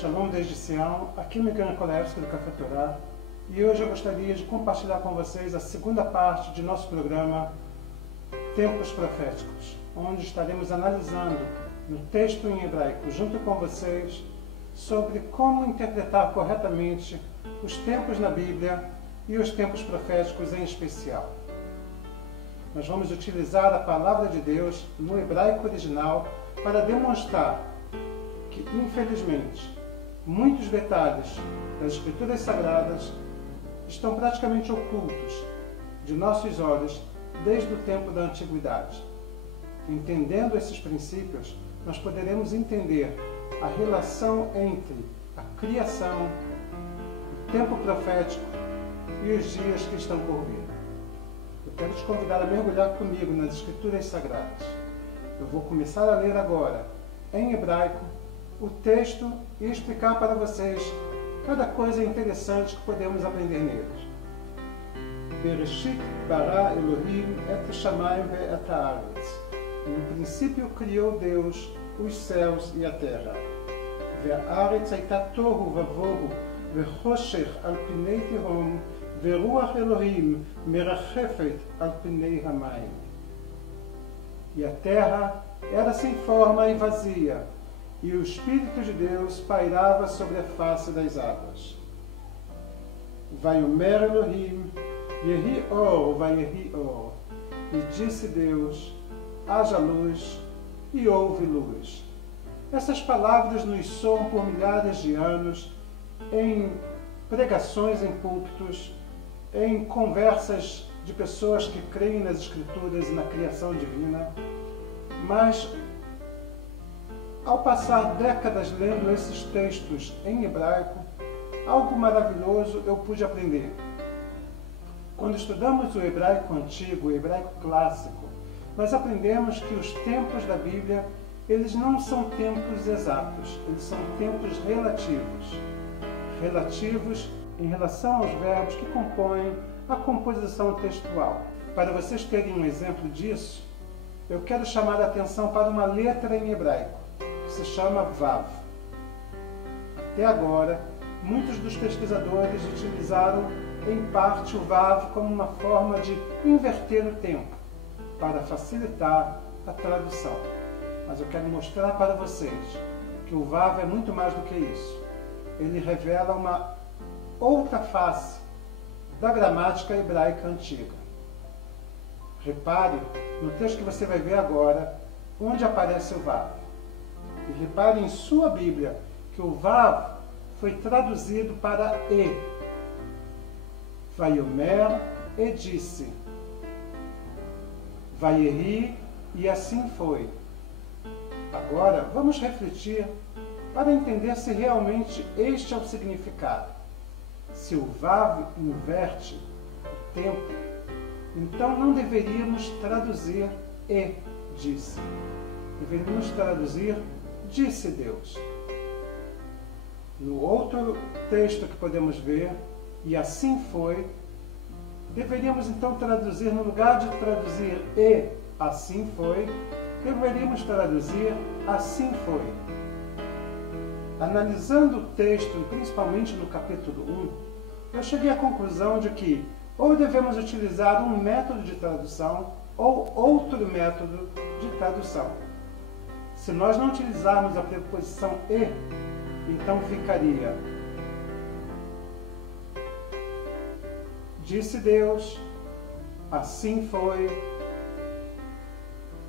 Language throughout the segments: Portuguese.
Shalom desde Sião, aqui Miguel Nikolevski do Café Torá, e hoje eu gostaria de compartilhar com vocês a segunda parte de nosso programa Tempos Proféticos, onde estaremos analisando no texto em hebraico, junto com vocês, sobre como interpretar corretamente os tempos na Bíblia e os tempos proféticos em especial. Nós vamos utilizar a palavra de Deus no hebraico original para demonstrar que, infelizmente, muitos detalhes das Escrituras Sagradas estão praticamente ocultos de nossos olhos desde o tempo da Antiguidade. Entendendo esses princípios, nós poderemos entender a relação entre a criação, o tempo profético e os dias que estão por vir. Eu quero te convidar a mergulhar comigo nas Escrituras Sagradas. Eu vou começar a ler agora, em hebraico, o texto e explicar para vocês cada coisa interessante que podemos aprender neles. Bereshit bara Elohim et shamayim ve'et haaretz. No princípio criou Deus os céus e a terra. Ve'haaretz hayta tohu vavohu ve'choshech al pinei tehom ve'ruach Elohim merachefet al pinei hamayim. E a terra era sem forma e vazia, e o Espírito de Deus pairava sobre a face das águas. Vaiomer Elohim, Yehi Or, Vayehi Or. E disse Deus, haja luz, e houve luz. Essas palavras nos soam por milhares de anos em pregações em púlpitos, em conversas de pessoas que creem nas Escrituras e na criação divina, mas ao passar décadas lendo esses textos em hebraico, algo maravilhoso eu pude aprender. Quando estudamos o hebraico antigo, o hebraico clássico, nós aprendemos que os tempos da Bíblia, eles não são tempos exatos, eles são tempos relativos. Relativos em relação aos verbos que compõem a composição textual. Para vocês terem um exemplo disso, eu quero chamar a atenção para uma letra em hebraico, que se chama Vav. Até agora, muitos dos pesquisadores utilizaram, em parte, o Vav como uma forma de inverter o tempo, para facilitar a tradução. Mas eu quero mostrar para vocês que o Vav é muito mais do que isso. Ele revela uma outra face da gramática hebraica antiga. Repare no texto que você vai ver agora, onde aparece o Vav. E repare em sua Bíblia que o Vav foi traduzido para E. Vaiomer e disse. Vayehi e assim foi. Agora vamos refletir para entender se realmente este é o significado. Se o Vav inverte o tempo, então não deveríamos traduzir E disse. Deveríamos traduzir disse Deus. No outro texto que podemos ver, e assim foi, deveríamos então traduzir, no lugar de traduzir e assim foi, deveríamos traduzir assim foi. Analisando o texto, principalmente no capítulo 1, eu cheguei à conclusão de que ou devemos utilizar um método de tradução ou outro método de tradução. Se nós não utilizarmos a preposição e, então ficaria disse Deus, assim foi,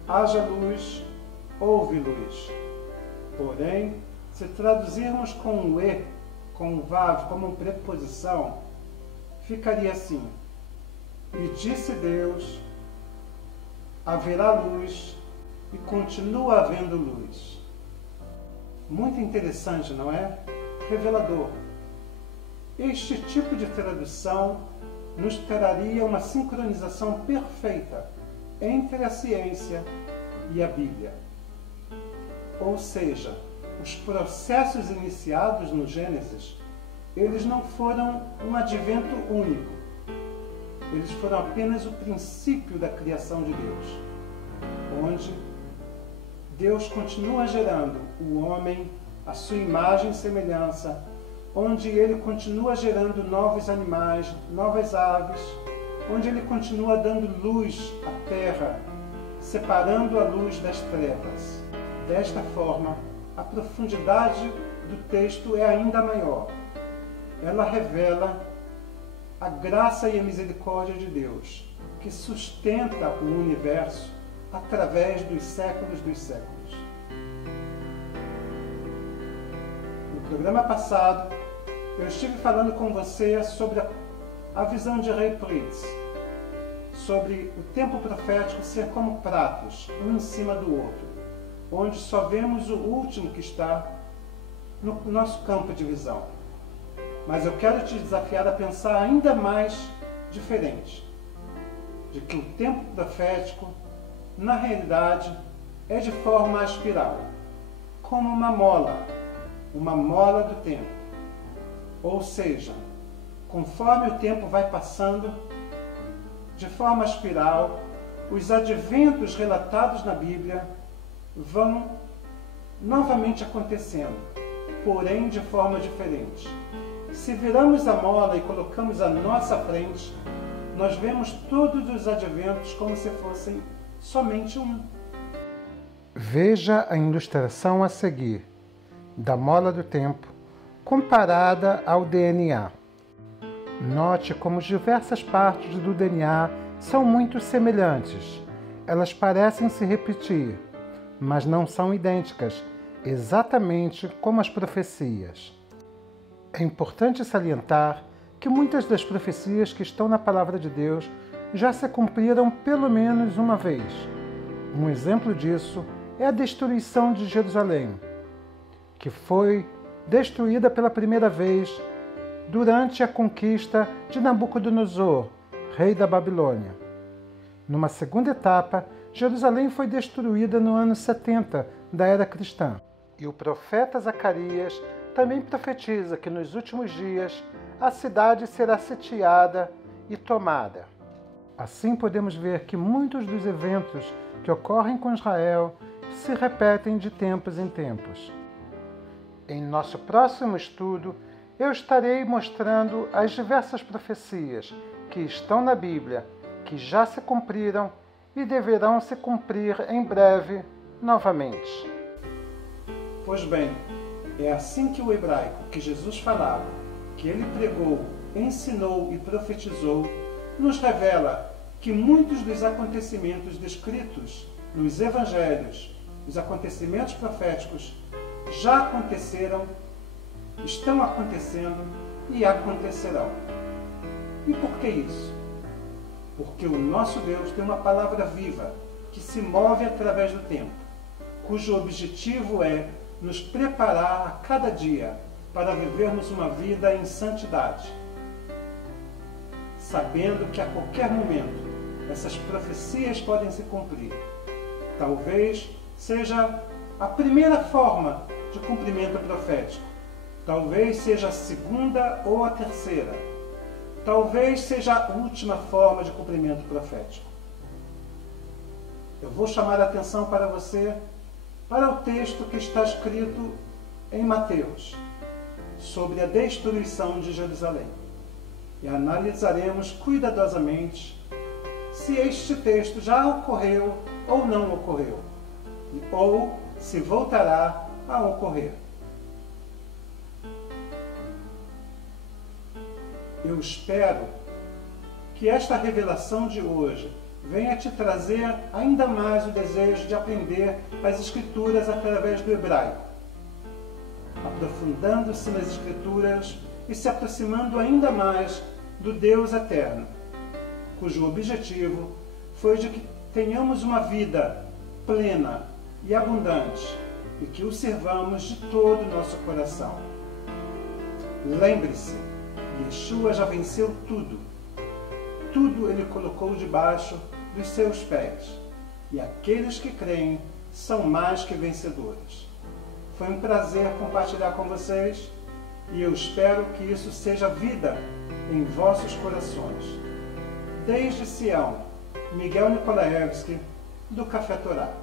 haja luz, houve luz. Porém, se traduzirmos com o e, com o vav como preposição, ficaria assim: e disse Deus, haverá luz, e continua havendo luz. Muito interessante, não é? Revelador. Este tipo de tradução nos traria uma sincronização perfeita entre a ciência e a Bíblia. Ou seja, os processos iniciados no Gênesis, eles não foram um advento único. Eles foram apenas o princípio da criação de Deus, onde Deus continua gerando o homem à sua imagem e semelhança, onde ele continua gerando novos animais, novas aves, onde ele continua dando luz à terra, separando a luz das trevas. Desta forma, a profundidade do texto é ainda maior. Ela revela a graça e a misericórdia de Deus, que sustenta o universo através dos séculos dos séculos. No programa passado, eu estive falando com você sobre a visão de Ray Pritz, sobre o tempo profético ser como pratos, um em cima do outro, onde só vemos o último que está no nosso campo de visão. Mas eu quero te desafiar a pensar ainda mais diferente, de que o tempo profético, na realidade, é de forma espiral, como uma mola do tempo. Ou seja, conforme o tempo vai passando, de forma espiral, os adventos relatados na Bíblia vão novamente acontecendo, porém de forma diferente. Se viramos a mola e colocamos à nossa frente, nós vemos todos os adventos como se fossem somente um. Veja a ilustração a seguir, da mola do tempo, comparada ao DNA. Note como diversas partes do DNA são muito semelhantes. Elas parecem se repetir, mas não são idênticas, exatamente como as profecias. É importante salientar que muitas das profecias que estão na Palavra de Deus já se cumpriram pelo menos uma vez. Um exemplo disso é a destruição de Jerusalém, que foi destruída pela primeira vez durante a conquista de Nabucodonosor, rei da Babilônia. Numa segunda etapa, Jerusalém foi destruída no ano 70 da era cristã. E o profeta Zacarias também profetiza que nos últimos dias a cidade será sitiada e tomada. Assim podemos ver que muitos dos eventos que ocorrem com Israel se repetem de tempos em tempos. Em nosso próximo estudo, eu estarei mostrando as diversas profecias que estão na Bíblia, que já se cumpriram e deverão se cumprir em breve novamente. Pois bem, é assim que o hebraico que Jesus falava, que ele pregou, ensinou e profetizou, nos revela que muitos dos acontecimentos descritos nos evangelhos, os acontecimentos proféticos, já aconteceram, estão acontecendo e acontecerão. E por que isso? Porque o nosso Deus tem uma palavra viva que se move através do tempo, cujo objetivo é nos preparar a cada dia para vivermos uma vida em santidade, sabendo que a qualquer momento essas profecias podem se cumprir. Talvez seja a primeira forma de cumprimento profético, talvez seja a segunda ou a terceira, talvez seja a última forma de cumprimento profético. Eu vou chamar a atenção para você para o texto que está escrito em Mateus, sobre a destruição de Jerusalém. E analisaremos cuidadosamente se este texto já ocorreu ou não ocorreu, ou se voltará a ocorrer. Eu espero que esta revelação de hoje venha te trazer ainda mais o desejo de aprender as Escrituras através do hebraico, aprofundando-se nas Escrituras e se aproximando ainda mais do Deus eterno, cujo objetivo foi de que tenhamos uma vida plena e abundante e que o sirvamos de todo o nosso coração. Lembre-se, Yeshua já venceu tudo. Tudo ele colocou debaixo dos seus pés. E aqueles que creem são mais que vencedores. Foi um prazer compartilhar com vocês e eu espero que isso seja vida em vossos corações. Desde Sião, Miguel Nikolaevski, do Café Torá.